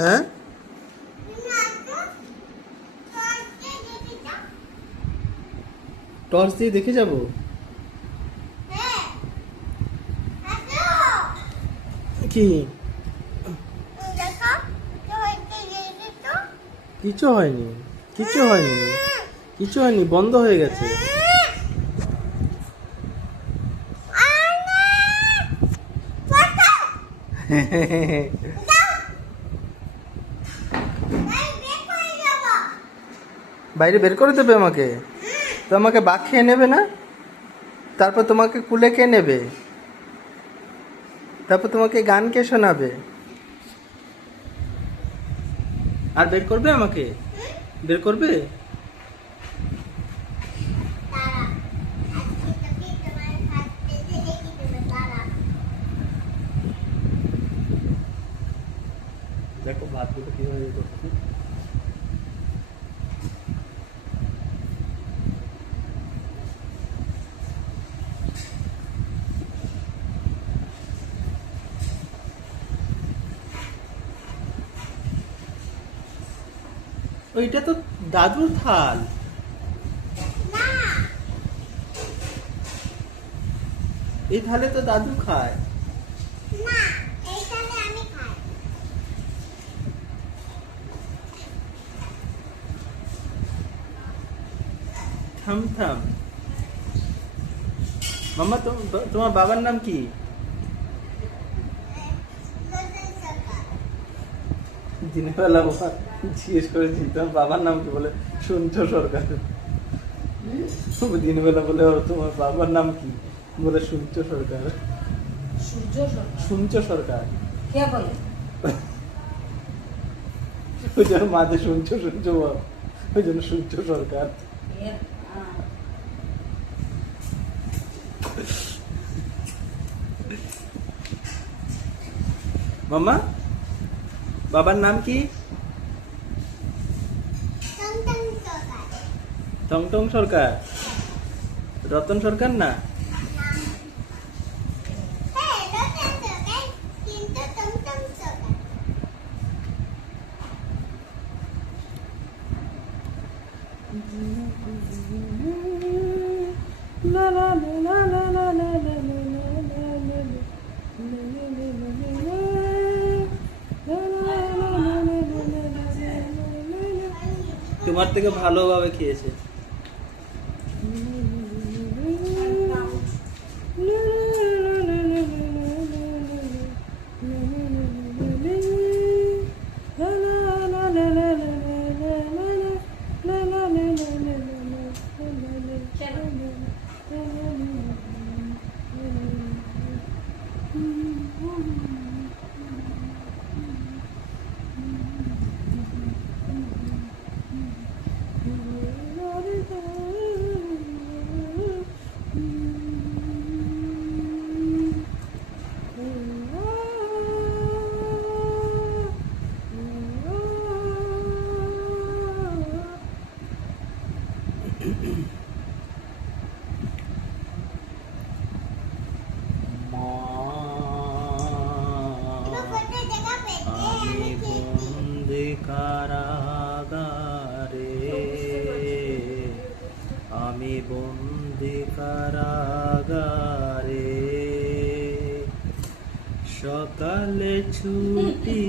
হ্যাঁ, টর্চ দিয়ে দেখে যাব। কি কিছু হয়নি, কিছু হয়নি, কিছু হয়নি, বন্ধ হয়ে গেছে। বাইরে বের করে দেবে আমাকে? তো আমাকে বাঘ খেয়ে নেবে না? তারপর তোমাকে কুলে কে নেবে? তারপর তোমাকে গান কে শোনাবে? আর বের করবে আমাকে? বের করবে? দেখো ভাতগুলো কিভাবে করছি। ওইটা তো দাদুর থাল। এই থালে তো দাদু খায়। থাম থাম। মাম্মা, তোমার বাবার নাম কি? দিনের বেলা বাবা জিজ্ঞেস করেছি তোমার বাবার নাম কি, বলে সূর্য সরকার। দিনের বেলা বলে তোমার বাবার নাম কি, বলে সূর্য সরকার। সূর্য সরকার কে বলে? ওই জন্য মাঝে সূর্য সূর্য, ওই জন্য সূর্য সরকার। মাম্মা, বাবার নাম কি? টংটং সরকার। রতন সরকার না? তোমার থেকে ভালোভাবে খেয়েছে। আমি বন্দি কারাগারে, আমি বন্দি কারাগারে, সকালে ছুটি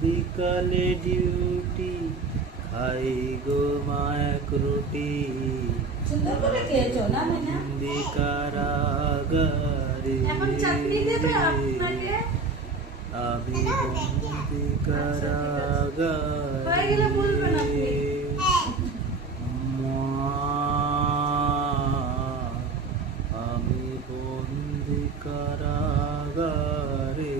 বিকালে ডিউটি, খাই গো মা এক রুটি, সুন্দর করে খেয়েছো না না? বন্দি কারাগারে, এখন চাটনি দেবে আপনাকে? আমি বন্দি কারাগারে, হয়ে গেলে বলবেন আপনি। আমি বন্দি কারাগারে।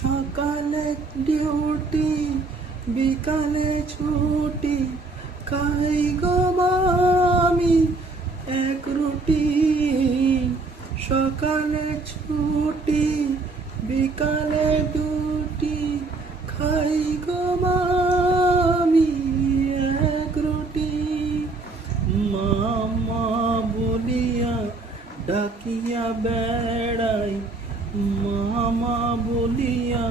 সকালে ডিউটি বিকালে ছুটি, খাই গো মামি এক রুটি, সকালে ছুটি বিকালে ডিউটি, মামা বলিয়া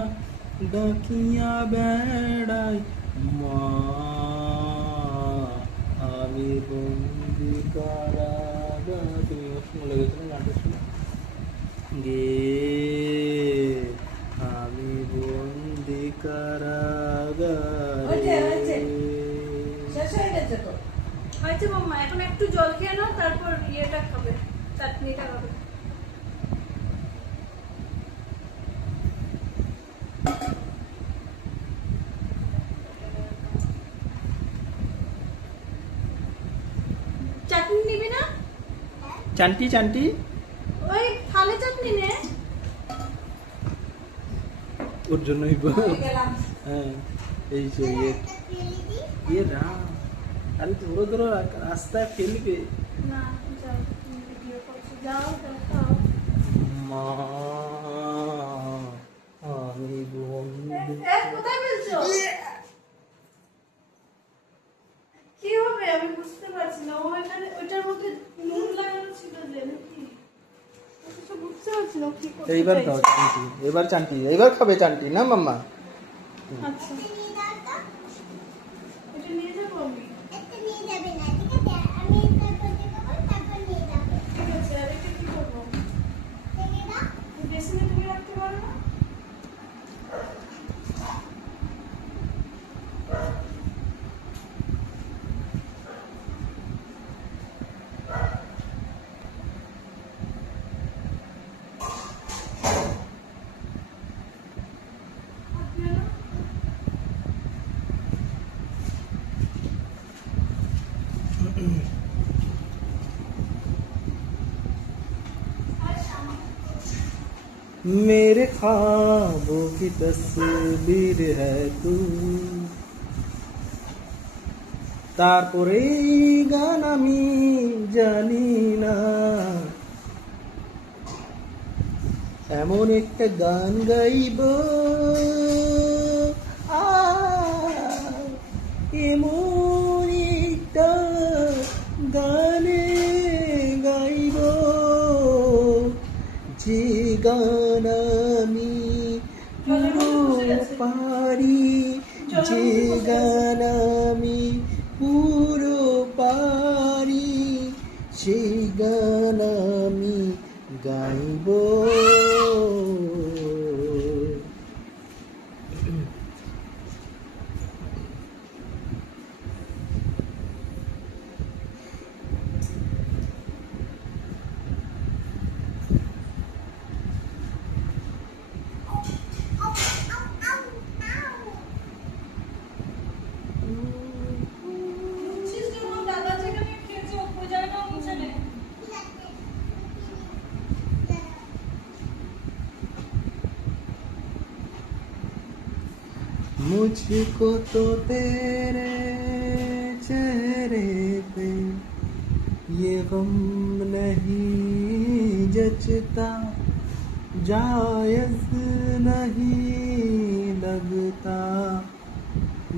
ডাকিয়া বেড়াই, মা আমি বন্দি কারাগারে। শুনে লেগেছিল গানটা শুনে গে আমি বন্দি কারাগারে। শেষ হয়ে গেছে তো। হয়েছে মাম্মা, এখন একটু জল খেয়ে নাও, তারপর ইয়েটা খাবে, চাটনিটা খাবে। চাটনি নিবি না? চান্টি চান্টি ওই থালে চাটনি নে। ওর জন্যই হয়ে গেলাম। হ্যাঁ এই যে ইয়ে রাম, আরে ধরো ধরো রাস্তায় ফেলবে। না যাও, তুমি ভিডিও করছো, যাও যাও খাও। মা আমি বন্দি। কোথায় ফেলছো? কি হবে আমি বুঝতে পারছি না। ও এখানে ওইটার মধ্যে নুন লাগানো ছিল যে নাকি, কিছু বুঝতে পারছি না ও কি করতে এইবার চাইছে। খাও চান্টি, এবার চান্টি, এবার খাবে চান্টি না মাম্মা? আচ্ছা এটা নিয়ে যাবো আমি। ঠিক আছে, আর এটা কি করবো? বেসিনে তুমি রাখতে পারো না? আপনি না? मेरे ख्वाबों की तस्वीर है तू, তারপরে গান আমি জানি না, এমন একটা গান গাইব এমন একটা গানে গাইব যে গান আমি পুরো পারি, যে গান আমি পুরো পারি, সেই গান আমি গাইব। মুছিস যখন, দাদা যেখানে খেয়েছে ওই জায়গাটাও মুছে নে। मुझको तो तेरे चेहरे पे ये गम नहीं जचता, जायज नहीं लगता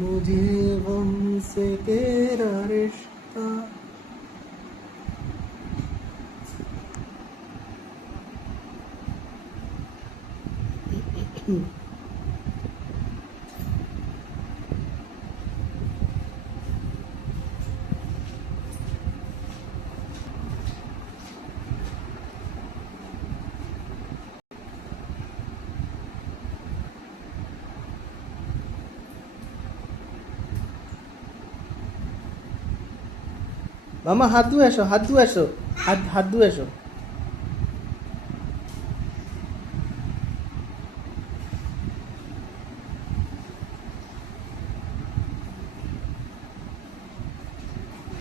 मुझे गम से तेरा रिश्ता। মামা হাত ধুয়ে এসো, হাত ধুয়ে এসো, হাত ধুয়ে এসো।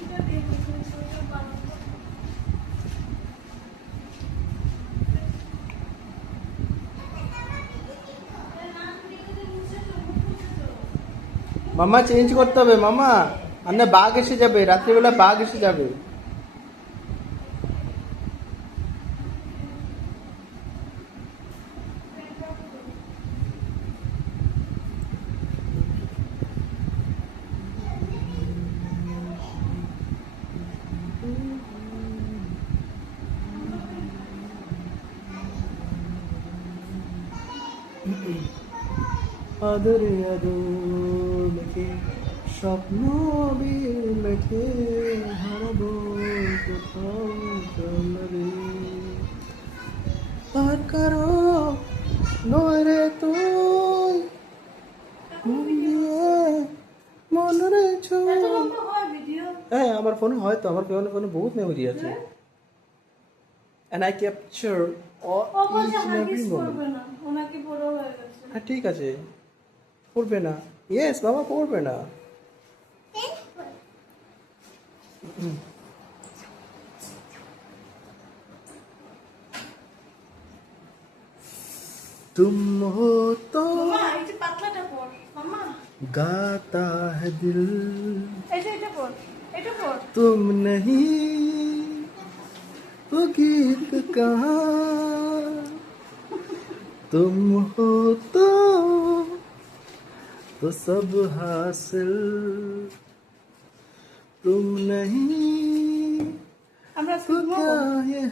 এটা দিয়ে মুছিস, ওটা বানাবো। মামা চেঞ্জ করতে হবে মামা, আর না বাঘ এসে যাবে, রাত্রিবেলা বাঘ এসে যাবে। আদরে আদর মেখে স্বপ্ন আবির মেখে হারাবো কোথাও চলরে আর কারো নয় রে তুই মন দিয়ে মন রে ছুঁই। এত লম্বা হয় ভিডিও? হ্যাঁ আমার ফোনে হয় তো, আমার ফোনে বহুত মেমোরি আছে। And I capture all ও বলছে each and every Huggies moment. করবে না, ওনাকে বড় হয়ে গেছে। হ্যাঁ ঠিক আছে, পড়বে না। ইয়েস বাবা, পড়বে না। तुम हो तो মামা এই যে পাতলাটা পড় মামা, गाता है दिल, এই যে এটা পড়, এটা পড়। तुम नहीं वो गीत कहाँ, तुम हो तो सब हासिल, तुम नहीं আমরা तो क्या ये